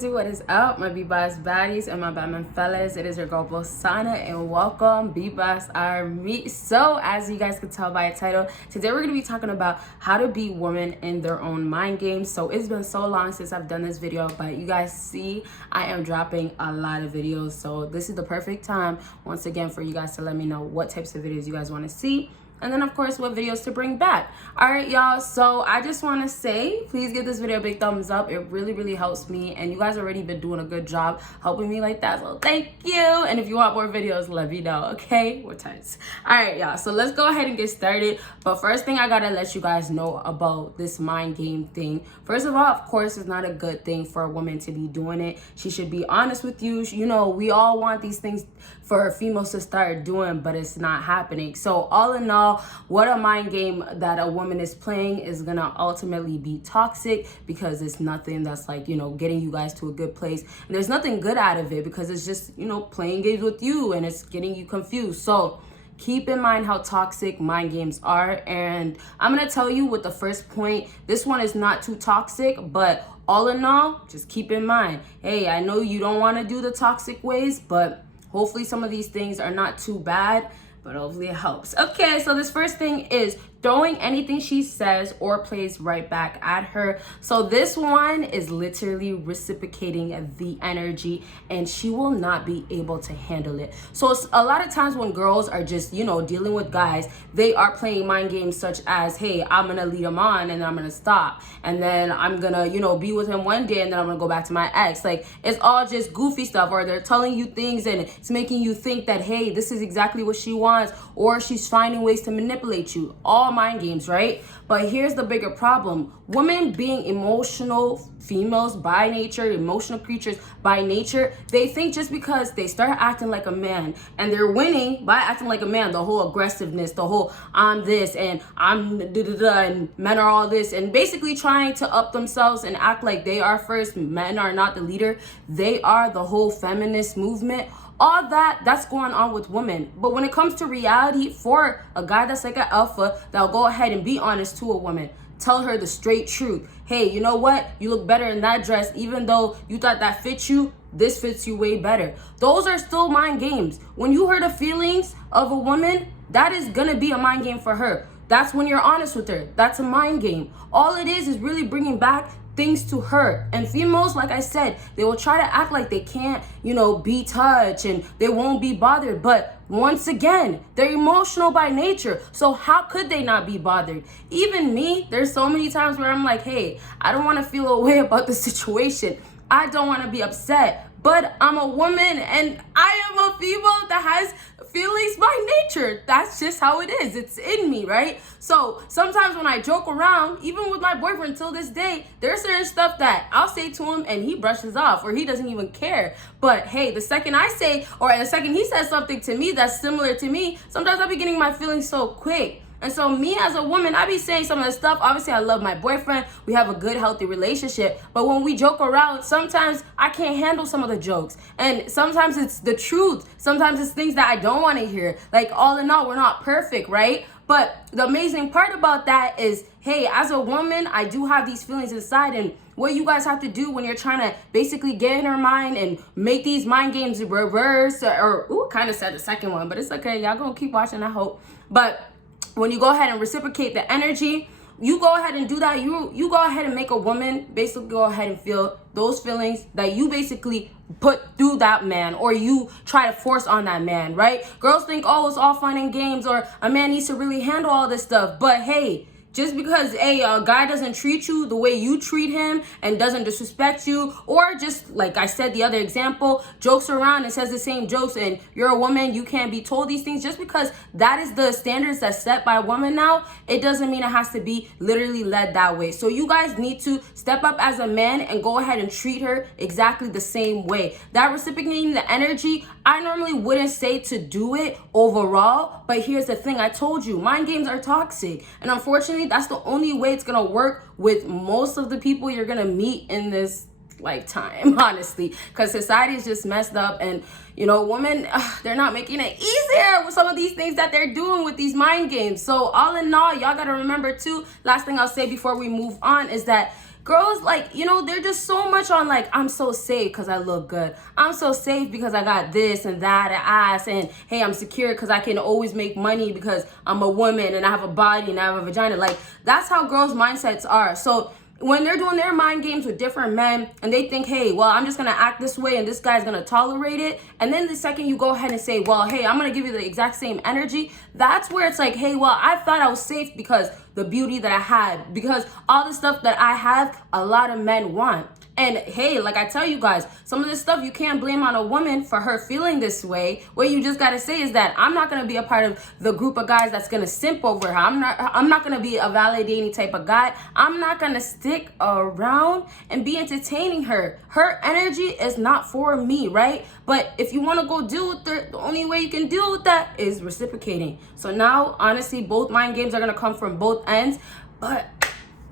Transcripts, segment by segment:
do? What is up, my BBossBaddies and my Batman fellas? It is your girl Bosana, and welcome BBossArmy. So, as you guys can tell by the title, today we're going to be talking about how to beat women in their own mind games. So, it's been so long since I've done this video, but you guys see I am dropping a lot of videos. So, this is the perfect time, once again, for you guys to let me know what types of videos you guys want to see. And then, of course, what videos to bring back. All right, y'all. So I just want to say, please give this video a big thumbs up. It really, really helps me. And you guys already been doing a good job helping me like that. So thank you. And if you want more videos, let me know, okay? We're tight. All right, y'all. So let's go ahead and get started. But first thing I got to let you guys know about this mind game thing. First of all, of course, it's not a good thing for a woman to be doing it. She should be honest with you. You know, we all want these things for females to start doing, but it's not happening. So all in all, what a mind game that a woman is playing is gonna ultimately be toxic, because it's nothing that's like, you know, getting you guys to a good place, and there's nothing good out of it, because it's just, you know, playing games with you and it's getting you confused. So keep in mind how toxic mind games are, and I'm gonna tell you with the first point, this one is not too toxic, but all in all, just keep in mind, hey, I know you don't want to do the toxic ways, but hopefully some of these things are not too bad, but hopefully it helps. Okay, so this first thing is throwing anything she says or plays right back at her. So this one is literally reciprocating the energy, and she will not be able to handle it. So a lot of times when girls are just, you know, dealing with guys, they are playing mind games such as, hey, I'm gonna lead him on and then I'm gonna stop, and then I'm gonna, you know, be with him one day and then I'm gonna go back to my ex. Like, it's all just goofy stuff, or they're telling you things and it's making you think that, hey, this is exactly what she wants, or she's finding ways to manipulate you. All mind games, right? But here's the bigger problem. Women being emotional females by nature, emotional creatures by nature, they think just because they start acting like a man and they're winning by acting like a man, the whole aggressiveness, the whole I'm this and I'm da-da-da and men are all this, and basically trying to up themselves and act like they are first, men are not the leader, they are the whole feminist movement. All that's going on with women. But when it comes to reality, for a guy that's like an alpha, that'll go ahead and be honest to a woman, tell her the straight truth. Hey, you know what? You look better in that dress, even though you thought that fits you, this fits you way better. Those are still mind games. When you hurt the feelings of a woman, that is gonna be a mind game for her. That's when you're honest with her. That's a mind game. All it is really bringing back things to her. And females, like I said, they will try to act like they can't, you know, be touched and they won't be bothered. But once again, they're emotional by nature. So how could they not be bothered? Even me, there's so many times where I'm like, hey, I don't want to feel a way about the situation. I don't want to be upset. But I'm a woman and I am a female that has feelings by nature. That's just how it is. It's in me, right? So sometimes when I joke around, even with my boyfriend till this day, there's certain stuff that I'll say to him and he brushes off, or he doesn't even care. But hey, the second I say, or the second he says something to me that's similar to me, sometimes I'll be getting my feelings so quick. And so me as a woman, I be saying some of the stuff. Obviously, I love my boyfriend. We have a good, healthy relationship. But when we joke around, sometimes I can't handle some of the jokes. And sometimes it's the truth. Sometimes it's things that I don't want to hear. Like, all in all, we're not perfect, right? But the amazing part about that is, hey, as a woman, I do have these feelings inside. And what you guys have to do when you're trying to basically get in her mind and make these mind games reverse, or kind of said the second one, but it's okay. Y'all gonna keep watching, I hope. But when you go ahead and reciprocate the energy, you go ahead and do that. You go ahead and make a woman basically go ahead and feel those feelings that you basically put through that man, or you try to force on that man, right? Girls think, oh, it's all fun and games, or a man needs to really handle all this stuff. But hey, just because a guy doesn't treat you the way you treat him and doesn't disrespect you, or just like I said, the other example, jokes around and says the same jokes, and you're a woman, you can't be told these things, just because that is the standards that's set by women now, it doesn't mean it has to be literally led that way. So you guys need to step up as a man and go ahead and treat her exactly the same way. That reciprocating the energy, I normally wouldn't say to do it overall, but here's the thing. I told you, mind games are toxic, and unfortunately, that's the only way it's gonna work with most of the people you're gonna meet in this lifetime, honestly, because society is just messed up, and you know, women, they're not making it easier with some of these things that they're doing with these mind games. So all in all, y'all gotta remember too, last thing I'll say before we move on is that Girls, like, you know, they're just so much on like, I'm so safe because I look good. I'm so safe because I got this and that and ass. And hey, I'm secure because I can always make money because I'm a woman and I have a body and I have a vagina. Like, that's how girls' mindsets are. So when they're doing their mind games with different men and they think, hey, well, I'm just going to act this way and this guy's going to tolerate it. And then the second you go ahead and say, well, hey, I'm going to give you the exact same energy. That's where it's like, hey, well, I thought I was safe because the beauty that I had, because all the stuff that I have, a lot of men want. And hey, like I tell you guys, some of this stuff you can't blame on a woman for her feeling this way. What you just got to say is that I'm not going to be a part of the group of guys that's going to simp over her. I'm not going to be a validating type of guy. I'm not going to stick around and be entertaining her. Her energy is not for me, right? But if you want to go deal with her, the only way you can deal with that is reciprocating. So now, honestly, both mind games are going to come from both ends. But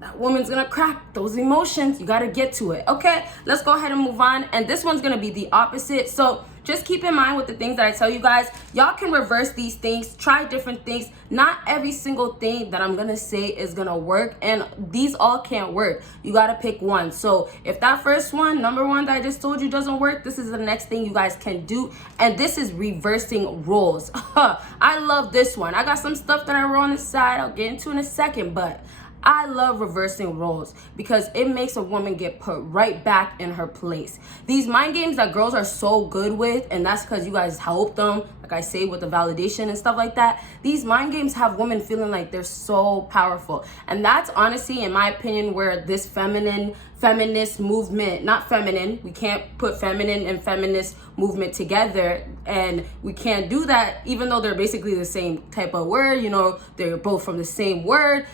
that woman's gonna crack those emotions. You gotta get to it. Okay, let's go ahead and move on. And this one's gonna be the opposite. So just keep in mind with the things that I tell you guys, y'all can reverse these things, try different things. Not every single thing that I'm gonna say is gonna work, and these all can't work. You gotta pick one. So if that first one, number one that I just told you doesn't work, this is the next thing you guys can do, and this is reversing roles. I love this one. I got some stuff that I wrote on the side I'll get into in a second, but I love reversing roles because it makes a woman get put right back in her place. These mind games that girls are so good with, and that's because you guys help them, like I say, with the validation and stuff like that. These mind games have women feeling like they're so powerful. And that's honestly, in my opinion, where this feminist movement, not feminine, we can't put feminine and feminist movement together, and we can't do that even though they're basically the same type of word, you know, they're both from the same word.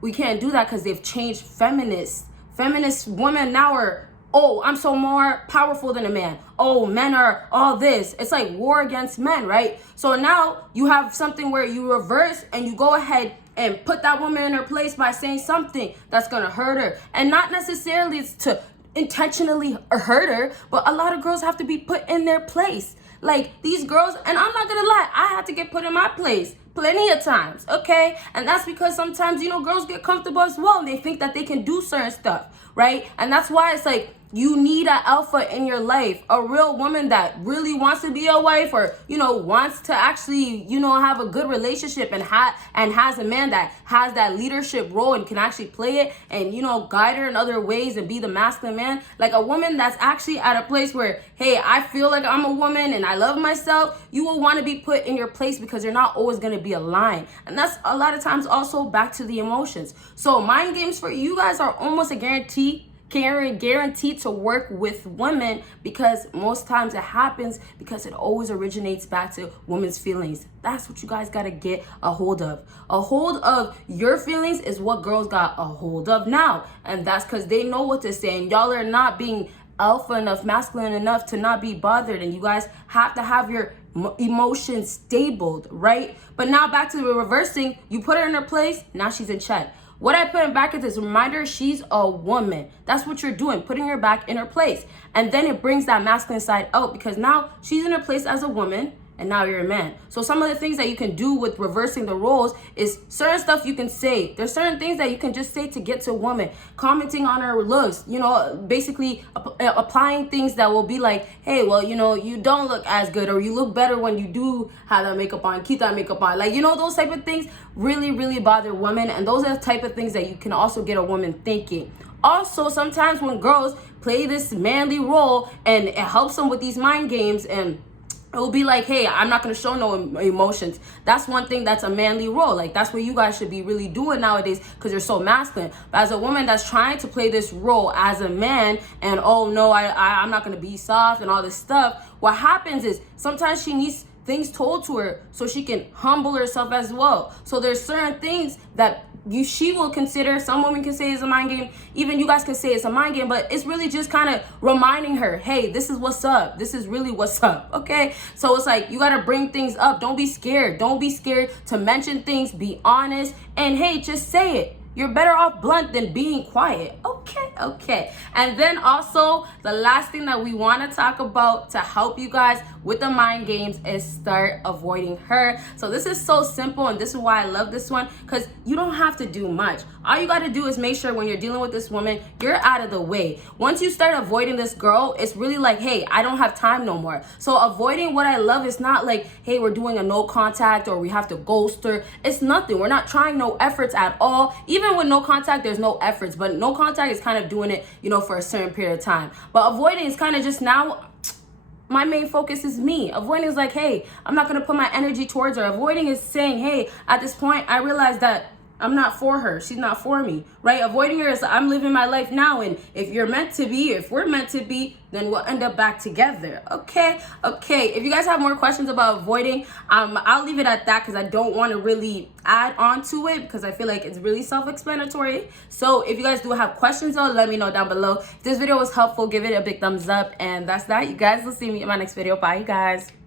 We can't do that because they've changed feminists. Feminist women now are, oh, I'm so more powerful than a man. Oh, men are all this. It's like war against men, right? So now you have something where you reverse and you go ahead and put that woman in her place by saying something that's going to hurt her. And not necessarily it's to intentionally hurt her, but a lot of girls have to be put in their place. Like these girls, and I'm not going to lie, I had to get put in my place plenty of times, okay? And that's because sometimes, you know, girls get comfortable as well and they think that they can do certain stuff, right? And that's why it's like you need an alpha in your life, a real woman that really wants to be a wife, or, you know, wants to actually, you know, have a good relationship and has a man that has that leadership role and can actually play it and, you know, guide her in other ways and be the masculine man. Like a woman that's actually at a place where, hey, I feel like I'm a woman and I love myself. You will want to be put in your place because you're not always going to be aligned. And that's a lot of times also back to the emotions. So mind games for you guys are almost a guaranteed to work with women, because most times it happens because it always originates back to women's feelings. That's what you guys got to get a hold of. A hold of your feelings is what girls got a hold of now. And that's because they know what to say. And y'all are not being alpha enough, masculine enough to not be bothered. And you guys have to have your emotions stabled, right? But now back to the reversing, you put her in her place, now she's in check. What I put in back is this reminder, she's a woman. That's what you're doing, putting her back in her place. And then it brings that masculine side out because now she's in her place as a woman and now you're a man. So some of the things that you can do with reversing the roles is certain stuff you can say. There's certain things that you can just say to get to a woman. Commenting on her looks, you know, basically applying things that will be like, hey, well, you know, you don't look as good, or you look better when you do have that makeup on, keep that makeup on. Like, you know, those type of things really, really bother women. And those are the type of things that you can also get a woman thinking. Also, sometimes when girls play this manly role and it helps them with these mind games, and it will be like, hey, I'm not going to show no emotions. That's one thing that's a manly role. Like, that's what you guys should be really doing nowadays because you're so masculine. But as a woman that's trying to play this role as a man and, oh, no, I'm not going to be soft and all this stuff, what happens is sometimes she needs things told to her so she can humble herself as well. So there's certain things that she will consider, some women can say it's a mind game, even you guys can say it's a mind game, but it's really just kind of reminding her, hey, this is what's up, this is really what's up, okay? So it's like you got to bring things up. Don't be scared to mention things, be honest, and hey, just say it. you're better off blunt than being quiet. Okay. And then also, the last thing that we want to talk about to help you guys with the mind games is start avoiding her. So this is so simple, and this is why I love this one, because you don't have to do much. All you got to do is make sure when you're dealing with this woman, you're out of the way. Once you start avoiding this girl, it's really like, hey, I don't have time no more. So avoiding, what I love is not like, hey, we're doing a no contact or we have to ghost her. It's nothing. We're not trying no efforts at all. Even with no contact, there's no efforts, but no contact is kind of doing it, for a certain period of time. But avoiding is kind of just, now my main focus is me. Avoiding is like, hey, I'm not going to put my energy towards her. Avoiding is saying, hey, at this point, I realize that I'm not for her. She's not for me, right? Avoiding her is, I'm living my life now. And if we're meant to be, then we'll end up back together. Okay. If you guys have more questions about avoiding, I'll leave it at that, because I don't want to really add on to it, because I feel like it's really self-explanatory. So if you guys do have questions, though, let me know down below. If this video was helpful, give it a big thumbs up. And that's that. You guys will see me in my next video. Bye, you guys.